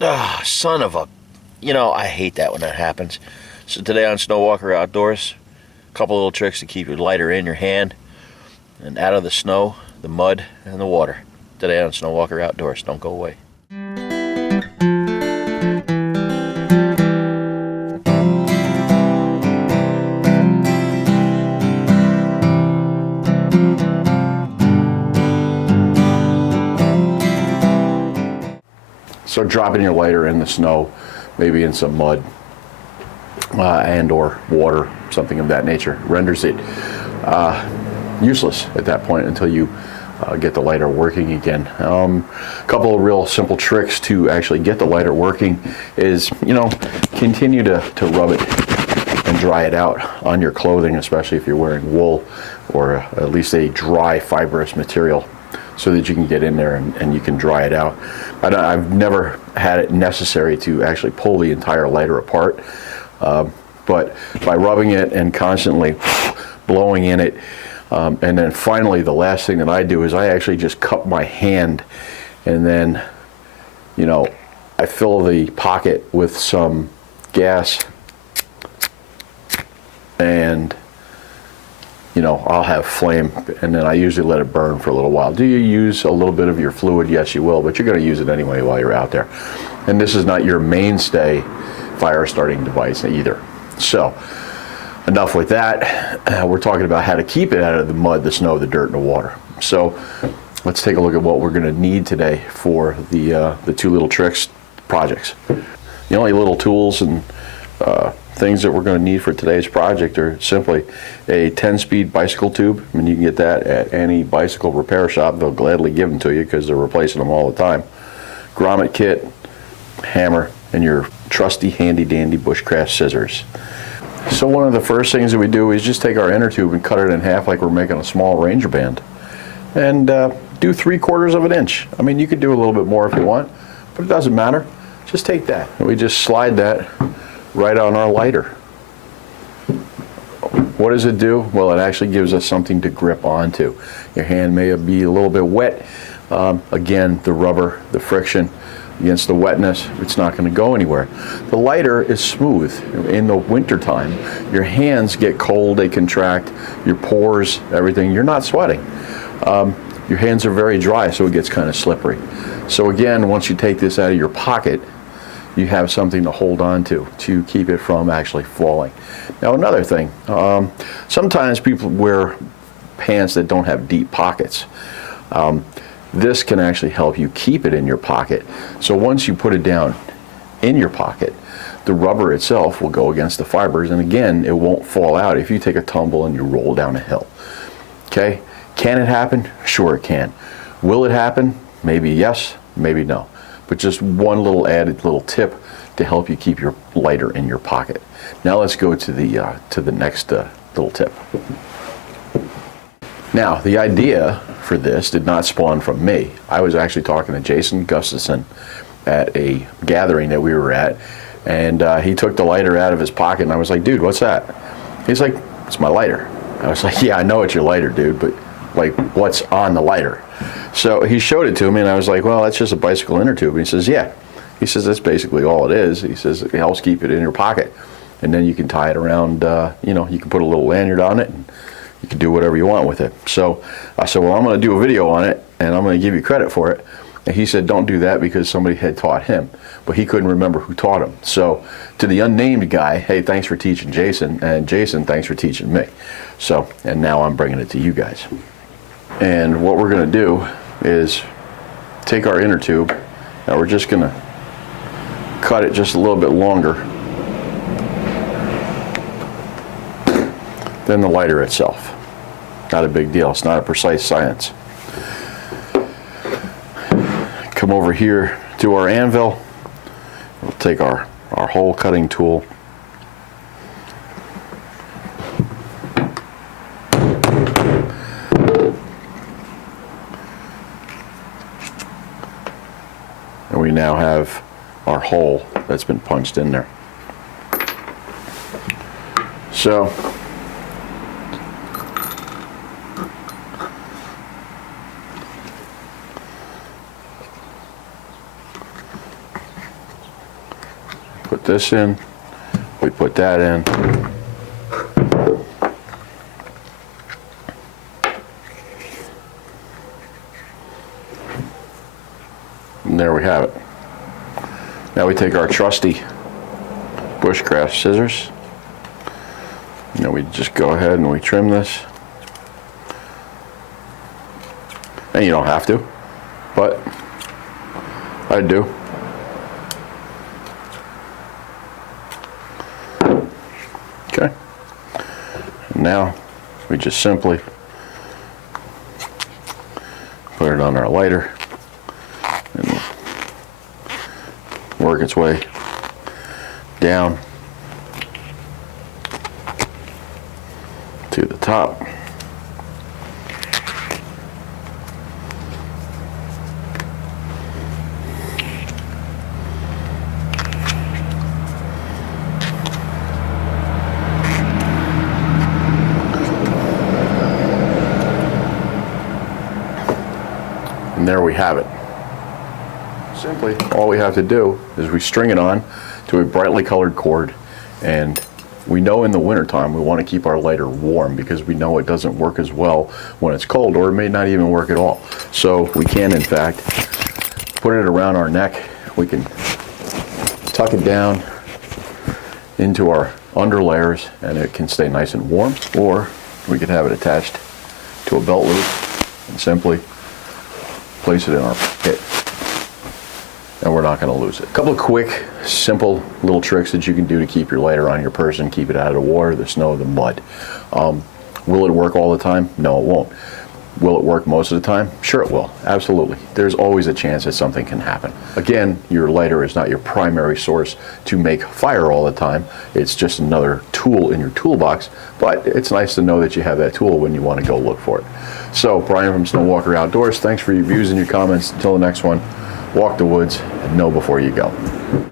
Ah, son of a... You know, I hate that when that happens. So today on Snow Walker Outdoors, a couple little tricks to keep your lighter in your hand and out of the snow, the mud, and the water. Today on Snow Walker Outdoors. Don't go away. So dropping your lighter in the snow, maybe in some mud and or water, something of that nature, renders it useless at that point until you get the lighter working again. A couple of real simple tricks to actually get the lighter working is, continue to rub it and dry it out on your clothing, especially if you're wearing wool or at least a dry fibrous material, so that you can get in there and you can dry it out. I've never had it necessary to actually pull the entire lighter apart, but by rubbing it and constantly blowing in it, and then finally the last thing that I do is I actually just cup my hand, and then, I fill the pocket with some gas, and I'll have flame, and then I usually let it burn for a little while. Do you use a little bit of your fluid? Yes, you will, but you're going to use it anyway while you're out there. And this is not your mainstay fire starting device either. So, enough with that. We're talking about how to keep it out of the mud, the snow, the dirt, and the water. So, let's take a look at what we're going to need today for the two little tricks projects. The only little tools and things that we're going to need for today's project are simply a 10-speed bicycle tube. I mean, you can get that at any bicycle repair shop. They'll gladly give them to you because they're replacing them all the time. Grommet kit, hammer, and your trusty handy-dandy bushcraft scissors. So one of the first things that we do is just take our inner tube and cut it in half like we're making a small Ranger band. And do 3/4 of an inch. I mean, you could do a little bit more if you want, but it doesn't matter. Just take that. And we just slide that right on our lighter. What does it do? Well, it actually gives us something to grip onto. Your hand may be a little bit wet. Again, the rubber, the friction against the wetness, it's not going to go anywhere. The lighter is smooth. In the wintertime, your hands get cold, they contract, your pores, everything, you're not sweating. Your hands are very dry, so it gets kind of slippery. So again, once you take this out of your pocket, you have something to hold on to keep it from actually falling. Now another thing, sometimes people wear pants that don't have deep pockets. This can actually help you keep it in your pocket. So once you put it down in your pocket, the rubber itself will go against the fibers, and again, it won't fall out if you take a tumble and you roll down a hill. Okay? Can it happen? Sure it can. Will it happen? Maybe yes, maybe no. But just one little added little tip to help you keep your lighter in your pocket. Now let's go to the next little tip. Now, the idea for this did not spawn from me. I was actually talking to Jason Gustafson at a gathering that we were at, and he took the lighter out of his pocket, and I was like, dude, what's that? He's like, it's my lighter. I was like, yeah, I know it's your lighter, dude, but like, what's on the lighter? So he showed it to me, and I was like, well, that's just a bicycle inner tube. And he says, yeah. He says, that's basically all it is. He says, it helps keep it in your pocket. And then you can tie it around, you can put a little lanyard on it, and you can do whatever you want with it. So I said, well, I'm going to do a video on it, and I'm going to give you credit for it. And he said, don't do that because somebody had taught him. But he couldn't remember who taught him. So to the unnamed guy, hey, thanks for teaching Jason. And Jason, thanks for teaching me. So, and now I'm bringing it to you guys. And what we're going to do is take our inner tube, and we're just going to cut it just a little bit longer than the lighter itself. Not a big deal. It's not a precise science. Come over here to our anvil. We'll take our hole cutting tool. And we now have our hole that's been punched in there. So put this in, we put that in. And there we have it. Now we take our trusty bushcraft scissors. Now we just go ahead and we trim this. And you don't have to, but I do. Okay. Now we just simply put it on our lighter and work its way down to the top. And there we have it. Simply, all we have to do is we string it on to a brightly colored cord, and we know in the wintertime we want to keep our lighter warm because we know it doesn't work as well when it's cold, or it may not even work at all. So we can, in fact, put it around our neck. We can tuck it down into our under layers and it can stay nice and warm, or we could have it attached to a belt loop and simply place it in our pocket, and we're not going to lose it. A couple of quick, simple little tricks that you can do to keep your lighter on your person, keep it out of the water, the snow, the mud. Will it work all the time? No, it won't. Will it work most of the time? Sure it will, absolutely. There's always a chance that something can happen. Again, your lighter is not your primary source to make fire all the time. It's just another tool in your toolbox, but it's nice to know that you have that tool when you want to go look for it. So, Brian from Snowwalker Outdoors, thanks for your views and your comments. Until the next one, walk the woods and know before you go.